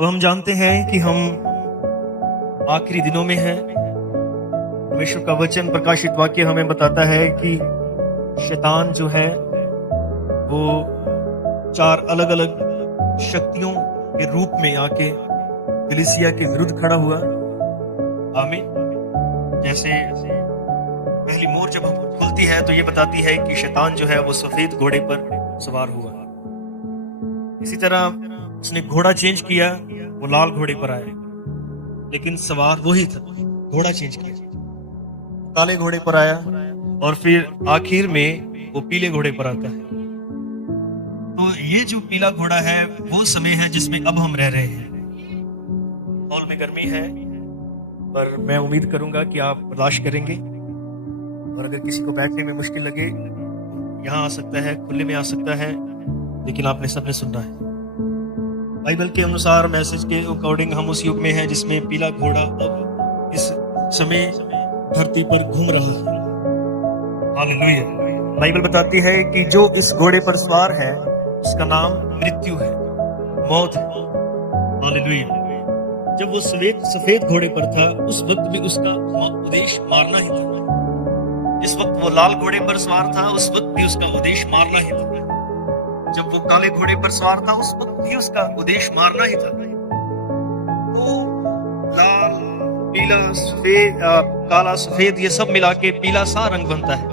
अब हम जानते हैं कि हम आखिरी दिनों में हैं। परमेश्वर का वचन, प्रकाशित वाक्य हमें बताता है कि शैतान जो है वो 4 अलग अलग शक्तियों के रूप में आके कलीसिया के विरुद्ध खड़ा हुआ। आमीन। जैसे पहली मोर जब हम खुलती है तो ये बताती है कि शैतान जो है वो सफेद घोड़े पर सवार हुआ। इसी तरह उसने घोड़ा चेंज किया, वो लाल घोड़े पर आया, लेकिन सवार वही था, घोड़ा चेंज किया, काले घोड़े पर आया और फिर आखिर में वो पीले घोड़े पर आता है। तो ये जो पीला घोड़ा है वो समय है जिसमें अब हम रह रहे हैं। हॉल में गर्मी है, पर मैं उम्मीद करूंगा कि आप बर्दाश्त करेंगे, और अगर किसी को बैठने में मुश्किल लगे यहाँ आ सकता है, खुले में आ सकता है, लेकिन आपने सबने सुनना है। बाइबल के अनुसार, मैसेज के अकॉर्डिंग, हम उस युग में हैं जिसमें पीला घोड़ा अब इस समय धरती पर घूम रहा है। हालेलुया। बाइबल बताती है कि जो इस घोड़े पर सवार है उसका नाम मृत्यु है, मौत है। हालेलुया। जब वो सफेद घोड़े पर था उस वक्त भी उसका उद्देश्य मारना ही था। जिस वक्त वो लाल घोड़े पर सवार था उस वक्त भी उसका उद्देश्य मारना ही था। जब वो काले घोड़े पर सवार था उस वक्त भी उसका उद्देश्य मारना ही था। तो लाल, पीला, सफेद, काला, सफेद, ये सब मिला के पीला सा रंग बनता है।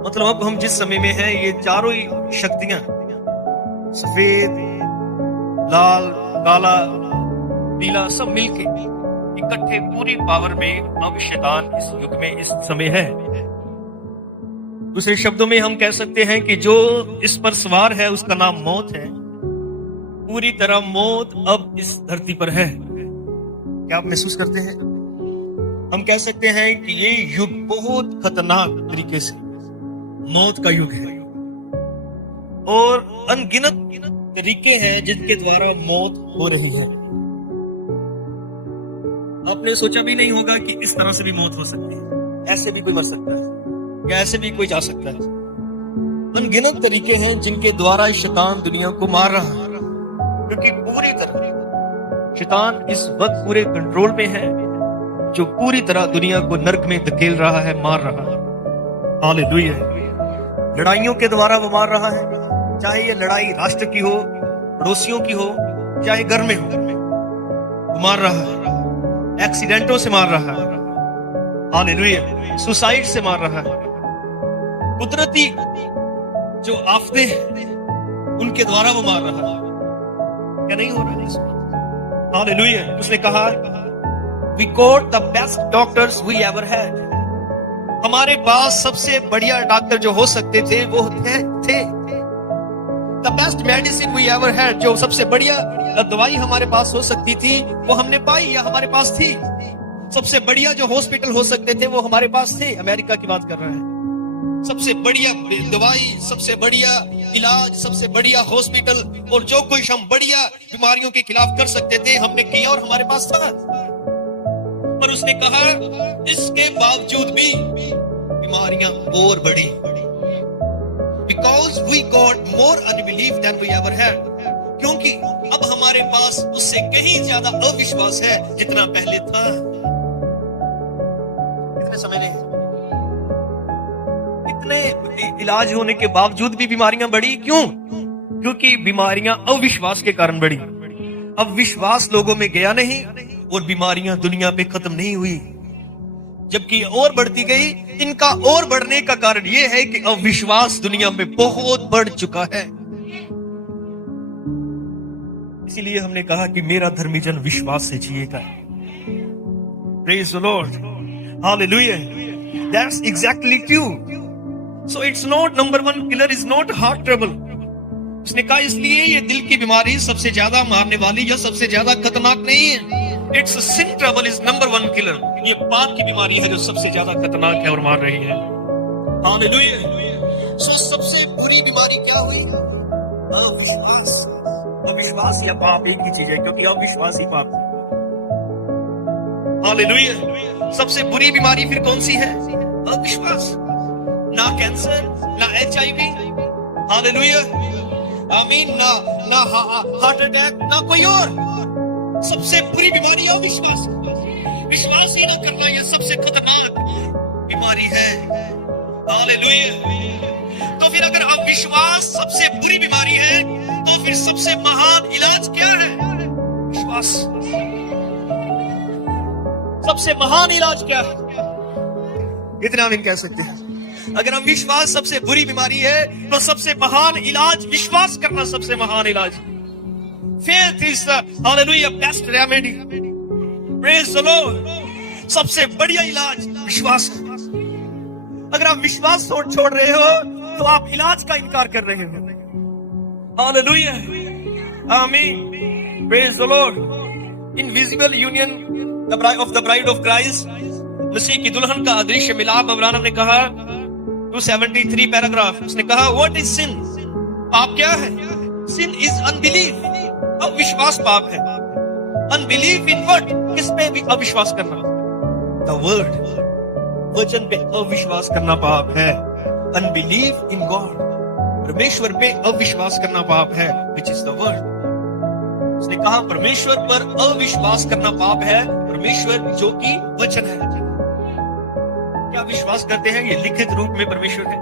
मतलब अब हम जिस समय में हैं, ये चारों ही शक्तियां, सफेद, लाल, काला, पीला, सब मिलके इकट्ठे पूरी पावर में अब शैतान इस युग में इस समय है। दूसरे शब्दों में हम कह सकते हैं कि जो इस पर सवार है उसका नाम मौत है। पूरी तरह मौत अब इस धरती पर है। क्या आप महसूस करते हैं? हम कह सकते हैं कि ये युग बहुत खतरनाक तरीके से मौत का युग है, और अनगिनत तरीके हैं जिनके द्वारा मौत हो रही है। आपने सोचा भी नहीं होगा कि इस तरह से भी मौत हो सकती है, ऐसे भी कोई मर सकता है, या ऐसे भी कोई जा सकता है। अनगिनत तरीके हैं जिनके द्वारा शैतान दुनिया को मार रहा है, क्योंकि पूरी तरह शैतान इस वक्त पूरे कंट्रोल में है, जो पूरी तरह दुनिया को नर्क में धकेल रहा है, मार रहा है। हालेलुया। लड़ाइयों के द्वारा वो मार रहा है, चाहे ये लड़ाई राष्ट्र की हो, पड़ोसियों की हो, चाहे घर में हो, वो मार रहा है। एक्सीडेंटों से मार रहा है, हालेलुया, सुसाइड से मार रहा है। कुदरती जो आफतें हैं उनके द्वारा वो मार रहा है। क्या नहीं हो रहा है? हालेलुया। उसने कहा, We got the best doctors we ever had. हमारे पास सबसे बढ़िया डॉक्टर जो हो सकते थे वो थे। The best medicine we ever had, जो सबसे बढ़िया दवाई हमारे पास हो सकती थी वो हमने पाई या हमारे पास थी। सबसे बढ़िया जो हॉस्पिटल हो सकते थे वो हमारे पास थे। अमेरिका की बात कर रहा है। सबसे बढ़िया दवाई, सबसे बढ़िया इलाज, सबसे बढ़िया हॉस्पिटल, और जो कुछ हम बढ़िया बीमारियों के खिलाफ कर सकते थे हमने किया और हमारे पास था। पर उसने कहा इसके बावजूद भी बीमारियां और बढ़ी, because we got more unbelief than we ever had. क्योंकि अब हमारे पास उससे कहीं ज्यादा अविश्वास है जितना पहले था। इतने समय नहीं, इतने इलाज होने के बावजूद भी बीमारियां बढ़ी। क्यों? क्योंकि बीमारियां अविश्वास के कारण बढ़ी। अब विश्वास लोगों में गया नहीं और बीमारियां दुनिया पे खत्म नहीं हुई, जबकि और बढ़ती गई। इनका और बढ़ने का कारण यह है कि अविश्वास दुनिया में बहुत बढ़ चुका है। इसीलिए हमने कहा कि मेरा धर्मी जन विश्वास से जिएगा। Praise the Lord. Hallelujah. That's exactly true. So it's not, number one killer is not heart trouble. उसने कहा इसलिए ये दिल की बीमारी सबसे ज्यादा मारने वाली या सबसे ज्यादा खतरनाक नहीं है। It's sin trouble is number one killer. ये पाप की बीमारी है जो सबसे ज्यादा खतरनाक है और मार रही है। हालेलुया। So सबसे बुरी बीमारी क्या हुई? अविश्वास। अविश्वास या पाप एक ही चीज है, क्योंकि अविश्वास ही पाप है। हालेलुया। सबसे बुरी बीमारी फिर कौन सी है? अविश्वास। ना कैंसर, ना HIV, हालेलुया, आमीन, ना हार्ट अटैक, ना कोई और। सबसे बुरी बीमारी है विश्वास। विश्वास ही ना करना यह सबसे खतरनाक बीमारी है। हालेलुया। तो फिर अगर अविश्वास सबसे बुरी बीमारी है, तो फिर सबसे महान इलाज क्या है? विश्वास। सबसे महान इलाज क्या है? इतना हम कह सकते हैं। अगर हम विश्वास सबसे बुरी बीमारी है, तो सबसे महान इलाज विश्वास करना सबसे महान इलाज। Faith is the hallelujah best remedy. Praise the Lord. सबसे बढ़िया इलाज विश्वास है। अगर आप विश्वास छोड़ रहे हो, तो आप इलाज का इनकार कर रहे हो। Hallelujah. Amen. Praise the Lord. Invisible union, the bride of Christ. मसीह की दुल्हन का अदृश्य मिलाप। अब्राहम ने कहा 273 पैराग्राफ, उसने कहा व्हाट इज सिन? पाप क्या है? सिन इज अनबिलीफ। अविश्वास पाप है। Unbelief in what? किस पे भी अविश्वास करना? द वर्ड, वचन पे अविश्वास करना पाप है। अनबिलीफ इन गॉड, परमेश्वर पे अविश्वास करना पाप है, विच इज द वर्ड। उसने कहा परमेश्वर पर अविश्वास करना पाप है, परमेश्वर जो कि वचन है। क्या विश्वास करते हैं ये लिखित रूप में परमेश्वर है?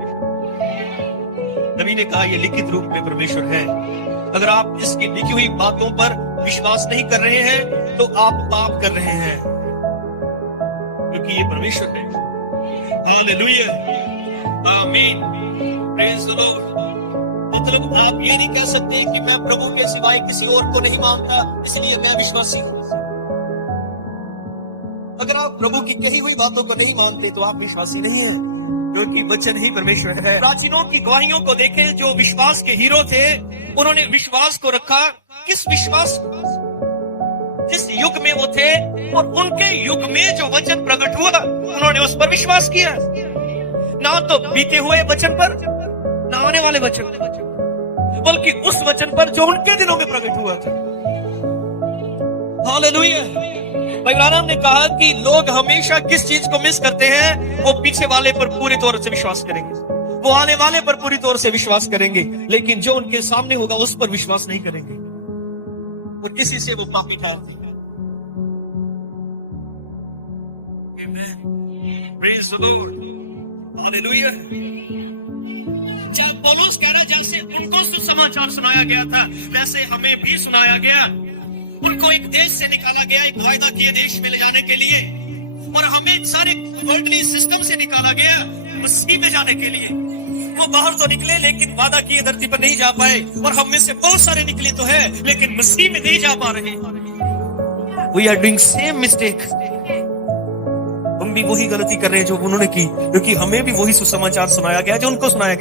नबी ने कहा ये लिखित रूप में परमेश्वर है। अगर आप इसकी लिखी हुई बातों पर विश्वास नहीं कर रहे हैं, तो आप पाप कर रहे हैं, क्योंकि ये परमेश्वर है। हालेलुया, आमीन, प्रेज द लॉर्ड। मतलब आप ये नहीं कह सकते कि मैं प्रभु के सिवाय किसी और को नहीं मानता, इसलिए मैं विश्वासी हूं। अगर आप प्रभु की कही हुई बातों को नहीं मानते, तो आप विश्वासी नहीं हैं, क्योंकि वचन ही परमेश्वर है। प्राचीनों की गवाहियों को देखें, जो विश्वास के हीरो थे, उन्होंने विश्वास को रखा। किस विश्वास? जिस युग में वो थे, और उनके युग में जो वचन प्रकट हुआ, उन्होंने उस पर विश्वास किया। ना तो बीते हुए वचन पर, ना आने वाले वचन, बल्कि उस वचन पर जो उनके दिनों में प्रकट हुआ था। हालेलुया। भाई ब्रानम ने कहा कि लोग हमेशा किस चीज को मिस करते हैं? वो पीछे वाले पर पूरी तौर से विश्वास करेंगे, वो आने वाले पर पूरी तौर से विश्वास करेंगे, लेकिन जो उनके सामने होगा उस पर विश्वास नहीं करेंगे, और किसी से वो पापी ठहरते हैं। Praise the Lord. Hallelujah. जब पौलुस कह रहा, जैसे उनको सुसमाचार सुनाया गया था, वैसे हमें भी सुनाया गया। उनको एक देश से निकाला गया, एक वायदा किए देश में ले जाने के लिए, और हमें सारे वर्ल्डली सिस्टम से निकाला गया मसीह में जाने के लिए। वो बाहर तो निकले, लेकिन वादा किए धरती पर नहीं जा पाए, और हम में से बहुत सारे निकले तो है, लेकिन मसीह में नहीं जा पा रहे। We are doing same mistake. हम भी वही गलती कर रहे हैं जो उन्होंने की, क्योंकि हमें भी वही सुसमाचार सुनाया गया जो उनको सुनाया गया।